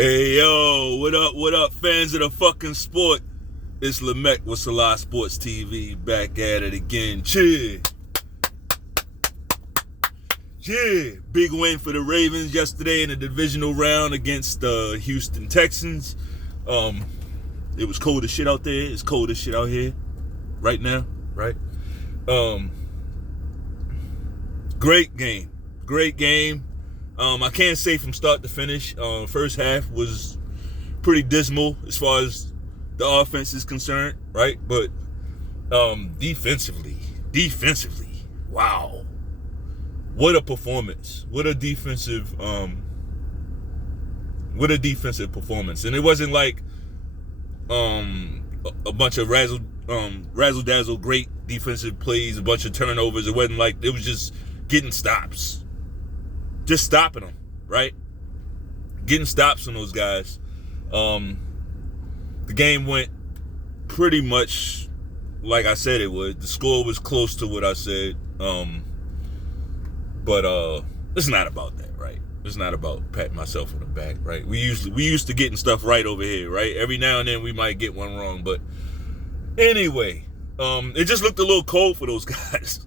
Hey yo, what up, fans of the fucking sport? It's Lamar with Selah Sports TV, back at it again. Cheer. Yeah, big win for the Ravens yesterday in the divisional round against the Houston Texans. It was cold as shit out there. It's cold as shit out here right now, right? Great game. I can't say from start to finish. First half was pretty dismal as far as the offense is concerned, right? But defensively, wow. What a performance. What a defensive performance. And it wasn't like a bunch of razzle-dazzle great defensive plays, a bunch of turnovers. It wasn't like, it was just getting stops. Just stopping them, right? Getting stops on those guys. The game went pretty much like I said it would. The score was close to what I said. But it's not about that, right? It's not about patting myself on the back, right? We used to getting stuff right over here, right? Every now and then we might get one wrong, but anyway, it just looked a little cold for those guys.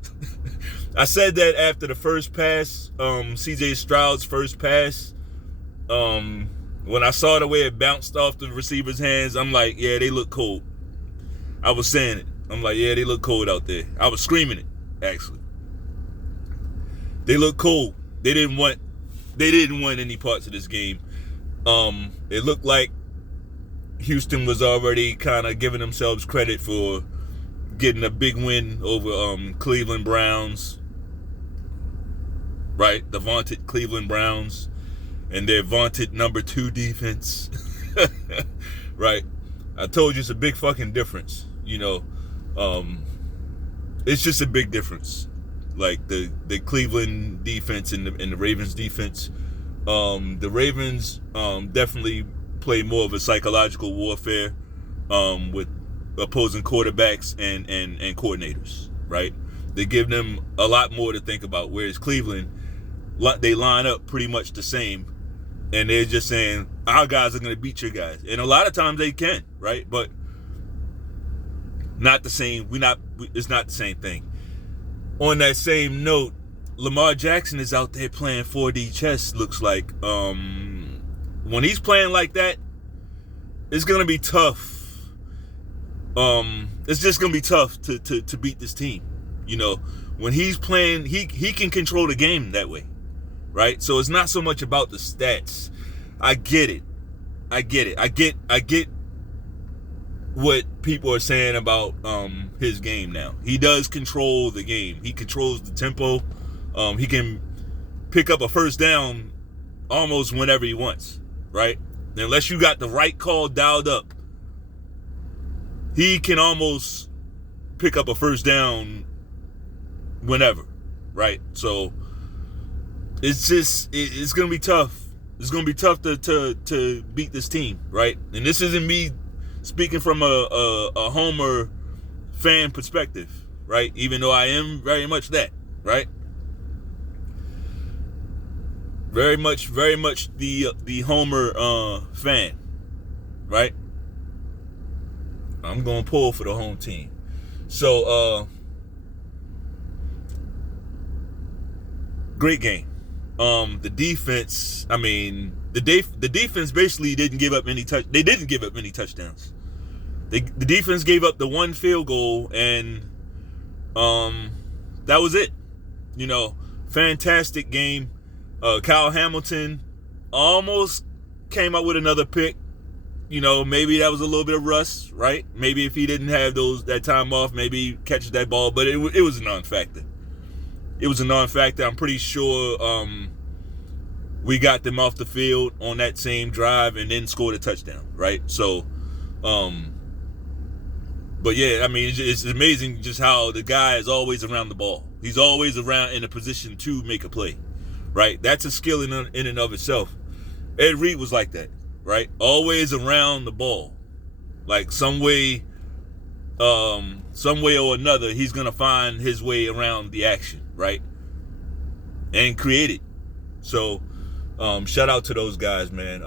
I said that after the first pass, CJ Stroud's first pass, when I saw the way it bounced off the receiver's hands, I'm like, yeah, they look cold. I was saying it. I'm like, yeah, they look cold out there. I was screaming it, actually. They look cold. They didn't want any parts of this game. It looked like Houston was already kind of giving themselves credit for getting a big win over Cleveland Browns, right? The vaunted Cleveland Browns and their vaunted number 2 defense, right? I told you it's a big fucking difference, you know. It's just a big difference. Like the Cleveland defense and the Ravens defense. The Ravens definitely play more of a psychological warfare with opposing quarterbacks and coordinators, right? They give them a lot more to think about, whereas Cleveland, they line up pretty much the same, and they're just saying, our guys are going to beat your guys. And a lot of times they can, right? But not the same. It's not the same thing. On that same note, Lamar Jackson is out there playing 4D chess, looks like. When he's playing like that, it's going to be tough. It's just going to be tough to beat this team. You know, when he's playing, he can control the game that way, right? So it's not so much about the stats. I get it. I get what people are saying about his game now. He does control the game. He controls the tempo. He can pick up a first down almost whenever he wants, right? Unless you got the right call dialed up, he can almost pick up a first down whenever, right? So it's going to be tough. It's going to be tough to beat this team, right? And this isn't me speaking from a Homer fan perspective, right? Even though I am very much that, right? Very much the Homer fan, right? I'm going to pull for the home team. So, great game. The defense, I mean, the defense basically didn't give up any They didn't give up any touchdowns. The defense gave up the one field goal, and that was it. You know, fantastic game. Kyle Hamilton almost came up with another pick. You know, maybe that was a little bit of rust, right? Maybe if he didn't have that time off, maybe he catches that ball, but it was a non-factor. It was a non-factor. I'm pretty sure we got them off the field on that same drive and then scored a touchdown, right? So, but yeah, I mean, it's amazing just how the guy is always around the ball. He's always around in a position to make a play, right? That's a skill in and of itself. Ed Reed was like that, right? Always around the ball. Like some way or another, he's going to find his way around the action, right? And create it. So, shout out to those guys, man.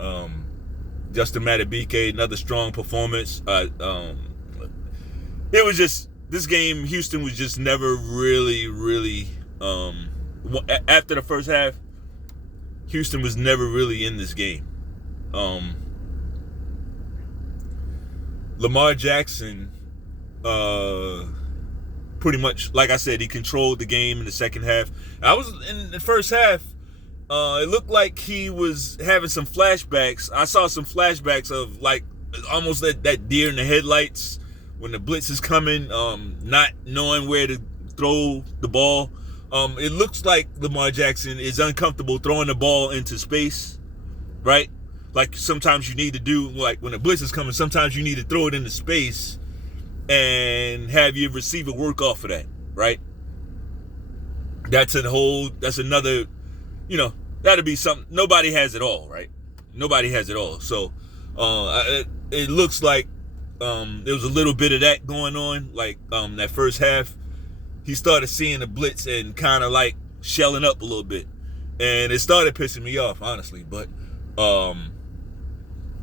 Justin Madubuike, another strong performance. It was just this game. Houston was just never really. After the first half, Houston was never really in this game. Lamar Jackson, pretty much, like I said, he controlled the game in the second half. I was in the first half. It looked like he was having some flashbacks. I saw some flashbacks of like almost that deer in the headlights when the blitz is coming, not knowing where to throw the ball. It looks like Lamar Jackson is uncomfortable throwing the ball into space, right? Like sometimes you need to do, like when the blitz is coming, sometimes you need to throw it into space and have your receiver work off of that, right? That's another, that'd be something. Nobody has it all, right? Nobody has it all. So it looks like there was a little bit of that going on. Like that first half, he started seeing the blitz and kind of like shelling up a little bit. And it started pissing me off, honestly. But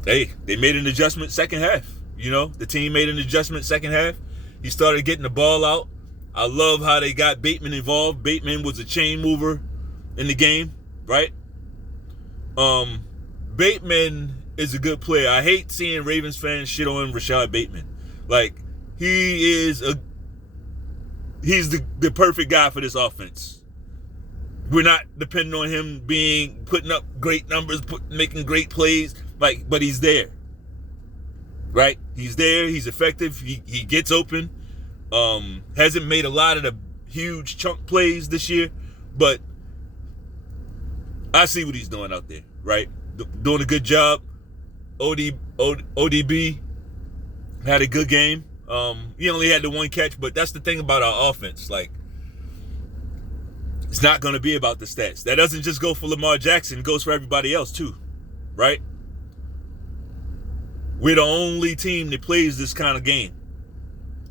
hey, they made an adjustment second half. The team made an adjustment second half. He started getting the ball out. I love how they got Bateman involved. Bateman was a chain mover in the game, right? Bateman is a good player. I hate seeing Ravens fans shit on Rashad Bateman. Like, he's the perfect guy for this offense. We're not depending on him putting up great numbers, making great plays, but he's there. Right? He's there. He's effective. He gets open. Hasn't made a lot of the huge chunk plays this year, but I see what he's doing out there, right? Doing a good job. ODB had a good game. He only had the one catch, but that's the thing about our offense. Like, it's not going to be about the stats. That doesn't just go for Lamar Jackson. It goes for everybody else too, right? We're the only team that plays this kind of game.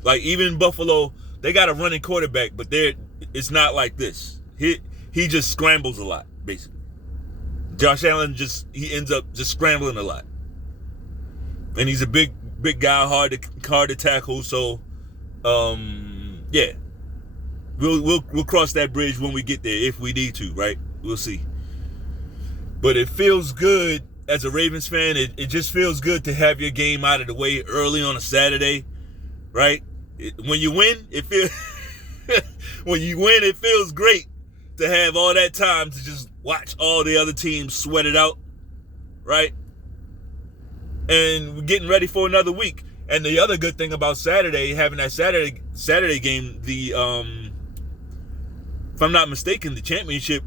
Like, even Buffalo, they got a running quarterback, but it's not like this. He just scrambles a lot, basically. Josh Allen he ends up just scrambling a lot. And he's a big guy, hard to tackle. So, yeah, we'll cross that bridge when we get there if we need to, right? We'll see. But it feels good as a Ravens fan. It just feels good to have your game out of the way early on a Saturday, right? When you win, it feels great to have all that time to just watch all the other teams sweat it out, right? And we're getting ready for another week. And the other good thing about Saturday, having that Saturday game, if I'm not mistaken, the championship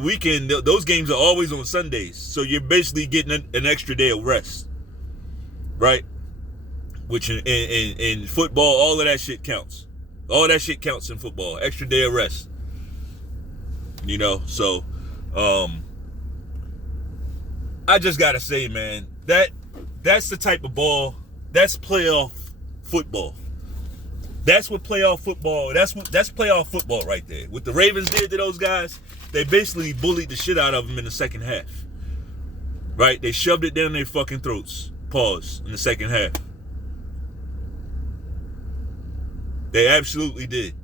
weekend, those games are always on Sundays. So you're basically getting an extra day of rest, right? Which in football, all of that shit counts. All that shit counts in football. Extra day of rest. So I just gotta say, man, that's the type of ball. That's playoff football. That's what playoff football. That's playoff football right there. What the Ravens did to those guys, they basically bullied the shit out of them in the second half. Right? They shoved it down their fucking throats. Pause. In the second half. They absolutely did.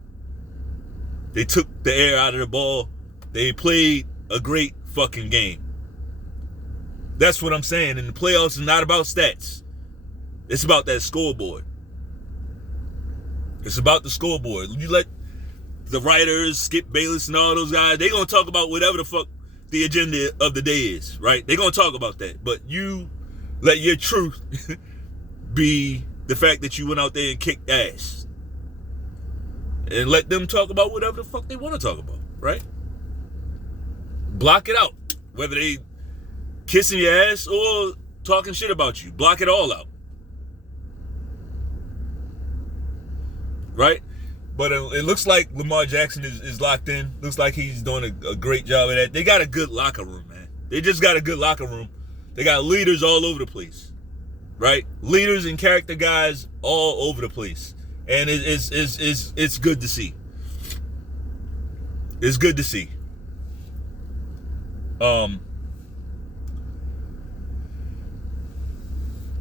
They took the air out of the ball. They played a great fucking game. That's what I'm saying. And the playoffs is not about stats. It's about that scoreboard. It's about the scoreboard. You let the writers, Skip Bayless and all those guys, they're going to talk about whatever the fuck the agenda of the day is, right? They're going to talk about that. But you let your truth be the fact that you went out there and kicked ass. And let them talk about whatever the fuck they want to talk about, right? Block it out. Whether they kissing your ass or talking shit about you. Block it all out. Right? But it looks like Lamar Jackson is locked in. Looks like he's doing a great job of that. They got a good locker room, man. They just got a good locker room. They got leaders all over the place. Right? Leaders and character guys all over the place. And it's good to see. It's good to see.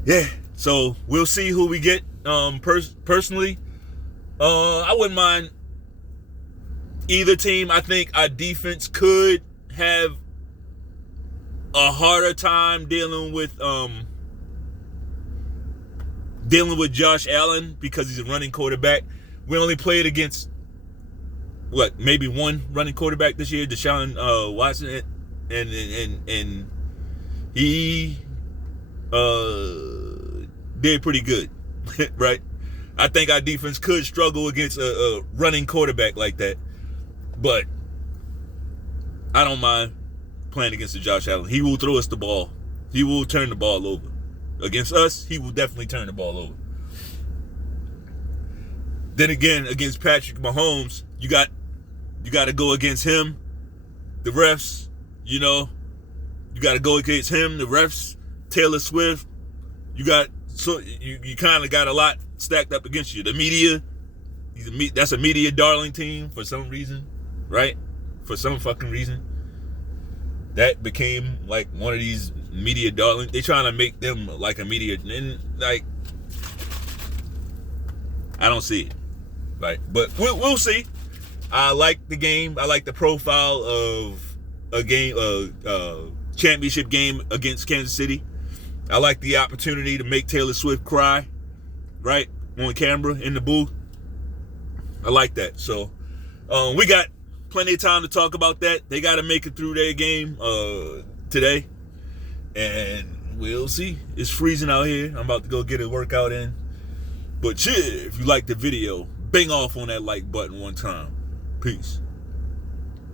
Yeah, so we'll see who we get. Personally, I wouldn't mind either team. I think our defense could have a harder time dealing with Josh Allen because he's a running quarterback. We only played against maybe one running quarterback this year, Deshaun Watson, and he did pretty good, right? I think our defense could struggle against a running quarterback like that, but I don't mind playing against the Josh Allen. He will throw us the ball. He will turn the ball over. Against us, he will definitely turn the ball over. Then again, against Patrick Mahomes, you got to go against him, the refs, you got to go against him, the refs, Taylor Swift. You kind of got a lot stacked up against you. The media, that's a media darling team for some reason, right? For some fucking reason. That became like one of these media darlings. They trying to make them like a media, and like, I don't see it, right? But we'll see. I like the game. I like the profile of a game, championship game against Kansas City. I like the opportunity to make Taylor Swift cry, right, on camera in the booth. I like that. So we got plenty of time to talk about that. They got to make it through their game today, and we'll see. It's freezing out here. I'm about to go get a workout in. But yeah, if you like the video, bang off on that like button one time. Peace.